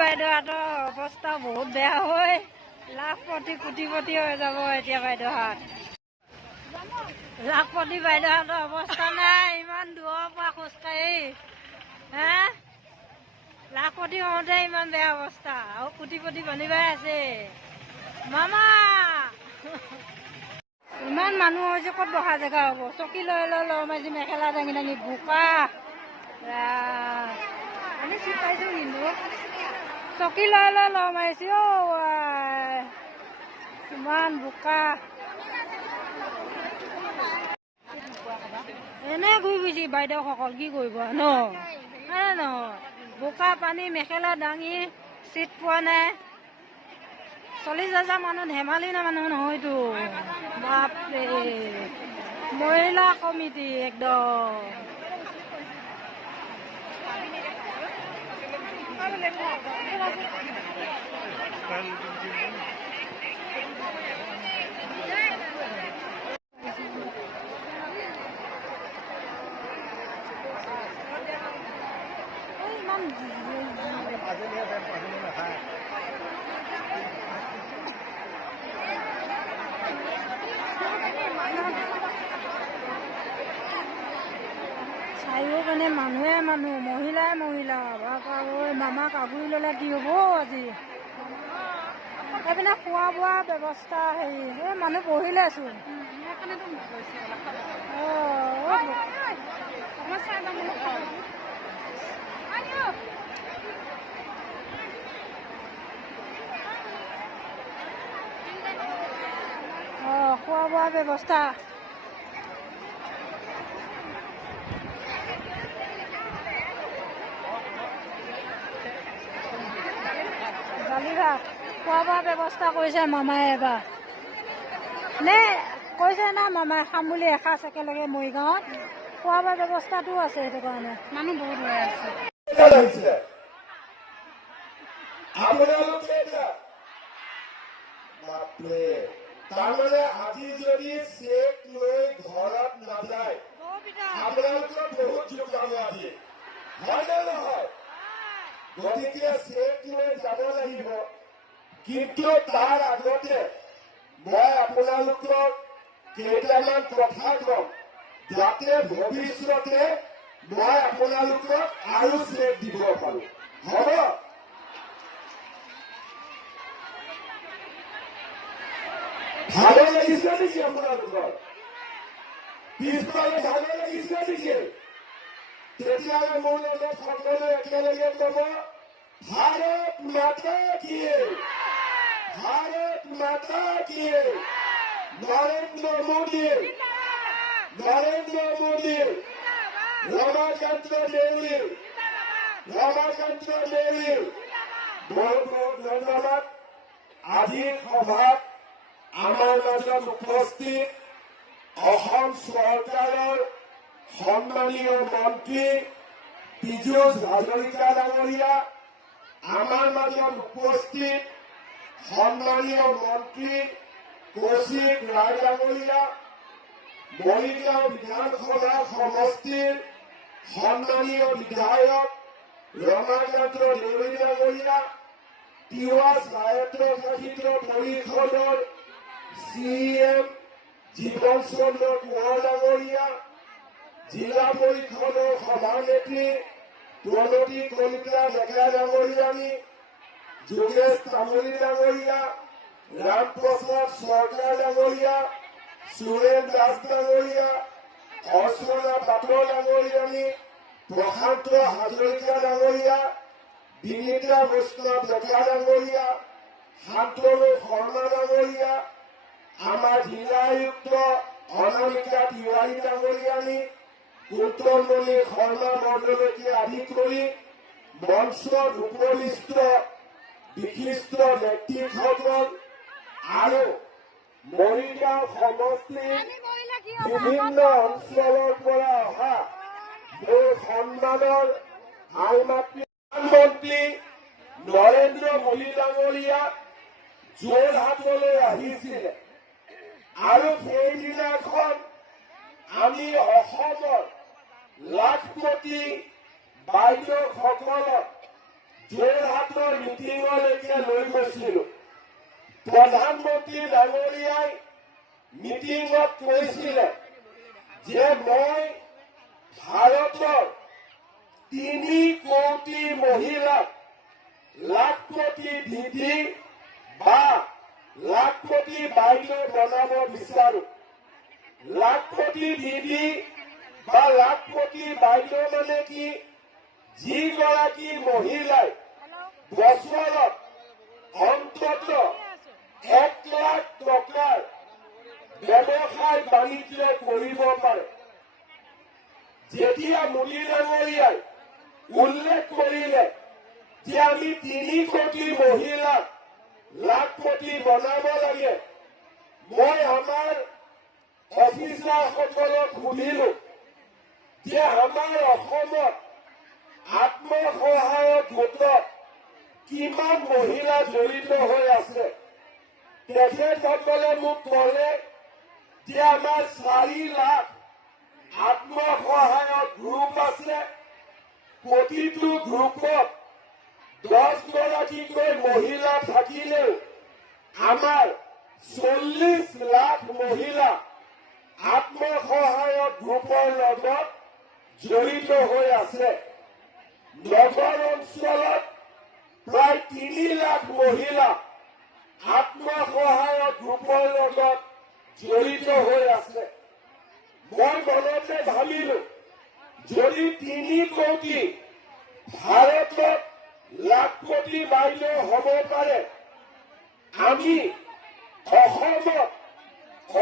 বাইদেউহাতৰ অৱস্থা বহুত বেয়া হৈ লাখপতি কোটিপতি হৈ যাব এতিয়া বাইদেউহাত। লাখপতি বাইদেউহাতৰ অৱস্থা নাই, ইমান দূৰৰ পৰা খোজকাঢ়ি হে লাখপতি হওঁতে ইমান বেয়া অৱস্থা, আৰু কোটিপতি বনিবাই আছে মামা। ইমান মানুহ হৈছে, ক'ত বহা জেগা হ'ব? চকী লৈ মাৰিছো, মেখেলা দাঙি দাঙি বোকা। আমি চিট পাইছো কিন্তু চকী লৈ মাৰিছো ইমান বোকা। এনে ঘূৰি ফুৰিছে বাইদেউসকল, কি কৰিব নহয় বোকা পানী মেখেলা দাঙি চিট পোৱা নাই। 40,000 মানুহ ধেমালি না মানুহ নহয়তো, বাপৰে। মহিলা কমিটি একদম চাৰিওপিনে মানুহে মানুহ, মহিলাই মহিলা। মামাক আগুৰি ল'লে কি হ'ব আজি? এইপিনে খোৱা বোৱা ব্যৱস্থা হেৰি মানুহ বহিলেচোন। খোৱা বোৱা ব্যৱস্থা দালি ভাত খোৱা বোৱা ব্যৱস্থা কৰিছে মামাই এবাৰ নে কৈছে না মামাই খাম বুলি এসাঁজ একেলগে মৰিগাঁৱত খোৱা বোৱা ব্যৱস্থাটো আছে। সেইটো কাৰণে মানুহ বহুত হৈ আছে। তাৰমানে আজি যদি চেক লৈ ঘৰত নাযায় আপোনালোকৰ বহুত যোগাব আজি, হয় নে নহয়? গতিকে চেক লৈ যাব লাগিব, কিন্তু তাৰ আগতে মই আপোনালোকক কেইটামান কথা কম, যাতে ভৱিষ্যতে মই আপোনালোকক আৰু চেক দিব পাৰো। হ'ব? ভালো লাগিছে নেকি আপোনালোকৰ? পিছফালে ভালো লাগিছে নেকি? তেতিয়াহ'লে মোৰ লগত সকলোৱে একেলগে ক'ব, ভাৰত মাতা কি, ভাৰত মাতা কি, নৰেন্দ্ৰ মোদী, নৰেন্দ্ৰ মোদী, ৰমাকান্ত দেউৰী, ৰমাকান্ত দেউৰী। বহুত বহুত ধন্যবাদ। আজিৰ সভাত আমাৰ মাজত উপস্থিত অসম চৰকাৰৰ সন্মানীয় মন্ত্ৰী পীযুষ হাজৰিকা ডাঙৰীয়া, আমাৰ মাজত উপস্থিত সন্মানীয় মন্ত্ৰী কৌশিক ৰায় ডাঙৰীয়া, মৰিগাঁও বিধানসভা সমষ্টিৰ সন্মানীয় বিধায়ক ৰমাকান্ত দেউৰী ডাঙৰীয়া, তিৱা স্বায়ত্তশাসিত পৰিষদৰ CM জীৱন চন্দ্ৰ কোঁৱৰ ডাঙৰীয়া, জিলা পৰিষদৰ সভানেত্ৰী প্ৰণতি কলিতা ডেকা ডাঙৰীয়ানী, যোগেশ তামুলী ডাঙৰীয়া, ৰামপ্ৰসাদ চৰকাৰ ডাঙৰীয়া, সুৰেন দাস ডাঙৰীয়া, অৰ্চনা পাত্ৰ ডাঙৰীয়ানী, প্ৰশান্ত হাজৰিকা ডাঙৰীয়া, বিনীতা বৈষ্ণৱ ডেকা ডাঙৰীয়া, শান্তনু শৰ্মা ডাঙৰীয়া, আমাৰ জিলা আয়ুক্ত অনামিকা তিৱাৰী ডাঙৰীয়ানী, কুন্তলমণি শৰ্মা মণ্ডলকে আদি কৰি মঞ্চত উপবিষ্ট বিশিষ্ট ব্যক্তিসকল আৰু মৰিগাঁও সমষ্টিৰ বিভিন্ন অঞ্চলৰ পৰা অহা মোৰ সন্মানৰ আলমাতৃ প্ৰধানমন্ত্ৰী নৰেন্দ্ৰ মোদী ডাঙৰীয়া যোৰহাটলৈ আহিছিলে, আৰু সেইদিনাখন আমি অসমৰ লাখপতি বাইদেউসকলক যোৰহাটৰ মিটিঙলৈকে লৈ গৈছিলো। প্ৰধানমন্ত্ৰী ডাঙৰীয়াই মিটিঙত কৈছিলে যে মই ভাৰতৰ 3 কোটি মহিলাক লাখপতি দিদি বা লাখপতি বাইদেউ বনাব বিচাৰো। লাখপতি দিদি বা লাখপতি বাইদেউ মানে কি? যিগৰাকী মহিলাই বছৰত অন্তত 1 লাখ টকাৰ ব্যৱসায় বাণিজ্য কৰিব পাৰে। যেতিয়া মোদী ডাঙৰীয়াই উল্লেখ কৰিলে যে আমি 3 কোটি মহিলাক লাখপতি বনাব লাগে, মই আমাৰ অফিচাৰসকলক সুধিলো যে আমাৰ অসমত আত্মসহায়ক গোটত কিমান মহিলা জড়িত হৈ আছে। তেখেতসকলে মোক ক'লে যে আমাৰ 4 লাখ আত্মসহায়ক গ্ৰুপ আছে। প্ৰতিটো গ্ৰুপত 10 গৰাকীকৈ মহিলা থাকিলেও আমাৰ 40 লাখ মহিলা আত্মসহায়ক গ্ৰুপৰ লগত জড়িত হৈ আছে। নগৰ অঞ্চলত প্ৰায় 3 লাখ মহিলা আত্মসহায়ক গ্ৰুপৰ লগত জড়িত হৈ আছে। মই মনতে ভাবিলো যদি 3 কোটি ভাৰতত লাখপতি বাইদেউ হ'ব পাৰে, আমি অসমত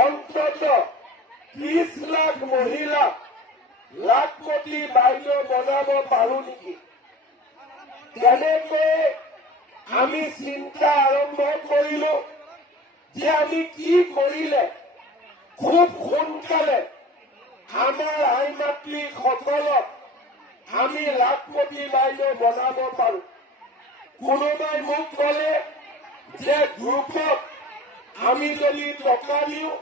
অন্তত 30 লাখ মহিলা লাখপতি বাইদেউ বনাব পাৰো নেকি? তেনেকৈ আমি চিন্তা আৰম্ভ কৰিলো যে আমি কি কৰিলে খুব সোনকালে আমাৰ আই মাতৃসকলক আমি লাখপতি বাইদেউ বনাব পাৰো। কোনোবাই মোক ক'লে যে গ্ৰুপত আমি যদি টকা দিওঁ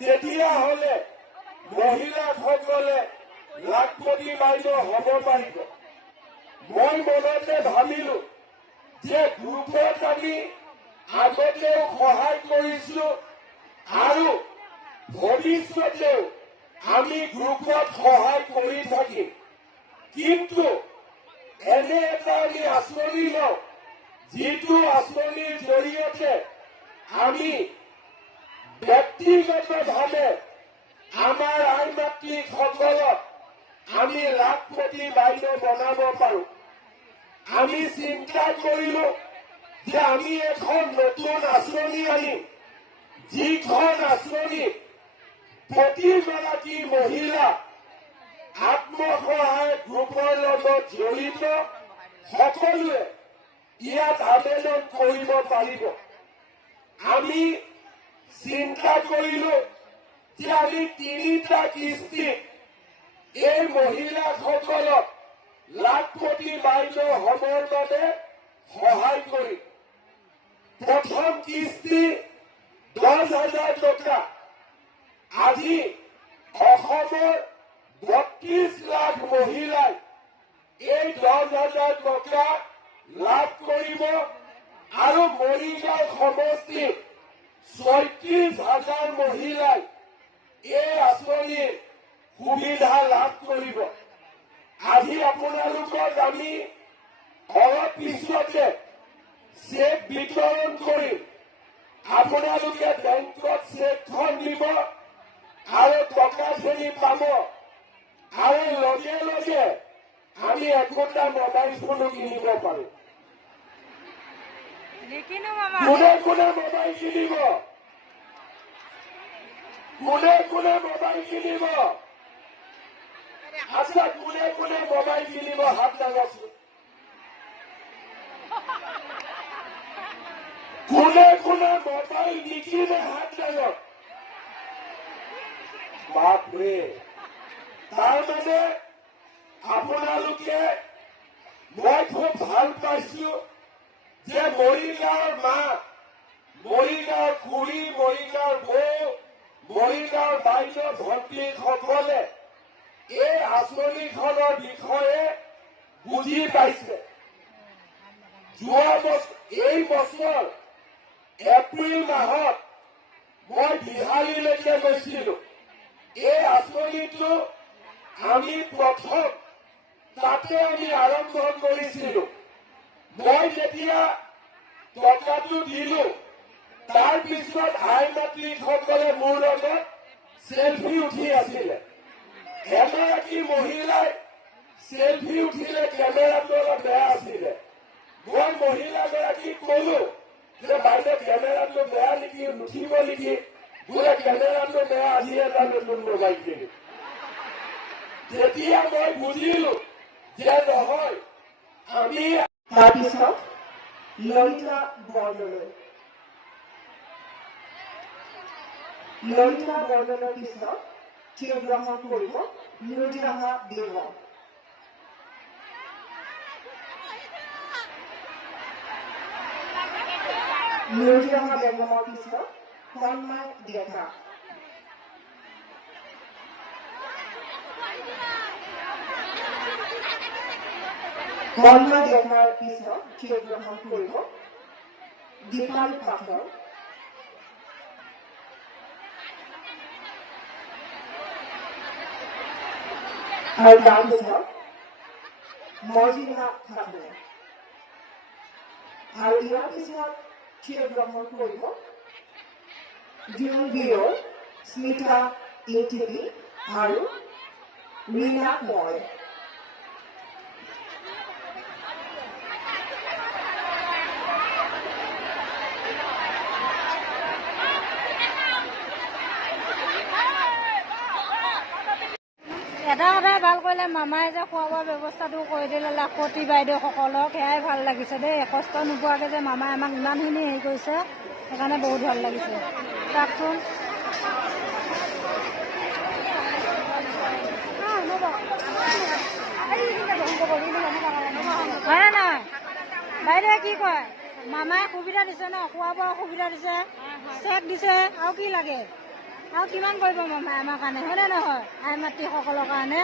তেতিয়াহ'লে মহিলাসকলে লাখপতি বাইদেউ হ'ব পাৰিব। মই মনতে ভাবিলো যে গ্ৰুপত আমি আগতেও সহায় কৰিছো আৰু ভৱিষ্যতেও আমি গ্ৰুপত সহায় কৰি থাকিম। কিন্তু এনে এটা আমি আঁচনি লওঁ যিটো আঁচনিৰ জৰিয়তে আমি ব্যক্তিগতভাৱে আমাৰ আই মাতৃসকলক আমি লাখপতি বাইদেউ বনাব পাৰো। আমি চিন্তা কৰিলো যে আমি এখন নতুন আঁচনি আনিম, যিখন আঁচনি প্ৰতিগৰাকী মহিলা আত্মসহায়ক গ্ৰুপৰ লগত জড়িত সকলোৱে ইয়াত আবেদন কৰিব পাৰিব। আমি চিন্তা কৰিলো যে আমি 3টা কিস্তিত এই মহিলাসকলক লাখপতি বাইদেউ হ'বৰ বাবে সহায় কৰিম। প্ৰথম কিস্তি 10,000 টকা। আজি অসমৰ 32 লাখ মহিলাই এই 10,000 টকা লাভ কৰিব আৰু মৰিগাঁও সমষ্টিত 36,000 মহিলাই এই আঁচনিৰ সুবিধা লাভ কৰিব। আজি আপোনালোকক আমি অলপ পিছতে চেক বিতৰণ কৰিম। আপোনালোকে বেংকত চেকখন দিব আৰু টকাখিনি পাব আৰু লগে লগে আমি একোটা মোবাইল ফোনো কিনিব পাৰো। কোনে কোনে মোবাইল কিনিব? কোনে কোনে মোবাইল কিনিব? আচ্ছা, কোনে কোনে মোবাইল কিনিব হাত দাঙকচোন। কোনে কোনে মোবাইল নিকিনে হাত দাঙক। বাপৰে, তাৰমানে আপোনালোকে, মই খুব ভাল পাইছো যে মৰিগাঁৱৰ মা, মৰিগাঁৱৰ খুৰী, মৰিগাঁৱৰ বৌ, মৰিগাঁৱৰ বাইদেউ ভণ্টিসকলে এই আঁচনিখনৰ বিষয়ে বুজি পাইছে। এই বছৰ এপ্ৰিল মাহত মই বিহালীলৈকে গৈছিলো। এই আঁচনিটো আমি প্ৰথম তাতে আমি আৰম্ভ কৰিছিলো। মই যেতিয়া টকাটো দিলো, তাৰ পিছত আই মাতৃসকলে মোৰ লগত চেলফি উঠি আছিলে। এগৰাকী মহিলাই চেলফি উঠিলে, কেমেৰাটো অলপ বেয়া আছিলে। মই মহিলাগৰাকীক কলো যে বাইদেউ কেমেৰাটো বেয়া নেকি, নুঠিব নেকি? বোলে কেমেৰাটো বেয়া, আজি এটা নতুন মোবাইল কিনিম। তেতিয়া মই বুজিলো যে নহয়, আমি তাৰপিছত ললিতা বৰদলৈ। ললিতা বৰদলৈৰ পিছত থিয় গ্ৰহণ কৰিব নুৰজাহা বেগম। নুৰজাহা বেগমৰ পিছত কণমাই ডেকা। কণমাই ডেকাৰ পিছত থিয় গ্ৰহণ কৰিব দীপালী পাঠক। আৰু তাৰপিছত মৰ্জিনা খাতুন। আৰু ইয়াৰ পিছত থিয় গ্ৰহণ কৰিব জুনবিৰৰ স্মিতা ইউটিপি আৰু ৰীনা কোঁৱৰ। এটা কথাই ভাল কৰিলে, মামাই যে খোৱা বোৱা ব্যৱস্থাটো কৰি দিলে লাখপতি বাইদেউসকলক, সেয়াই ভাল লাগিছে দেই। কষ্ট নোপোৱাকৈ যে মামাই আমাক ইমানখিনি হেৰি কৰিছে, সেইকাৰণে বহুত ভাল লাগিছে। তাকচোন হয় নাই বাইদেৱে কি কয়? মামাই সুবিধা দিছে ন, খোৱা বোৱা সুবিধা দিছে, চেক দিছে, আৰু কি লাগে? আৰু কিমান কৰিব মামাই আমাৰ কাৰণে, হয়নে নহয়? আই মাতৃসকলৰ কাৰণে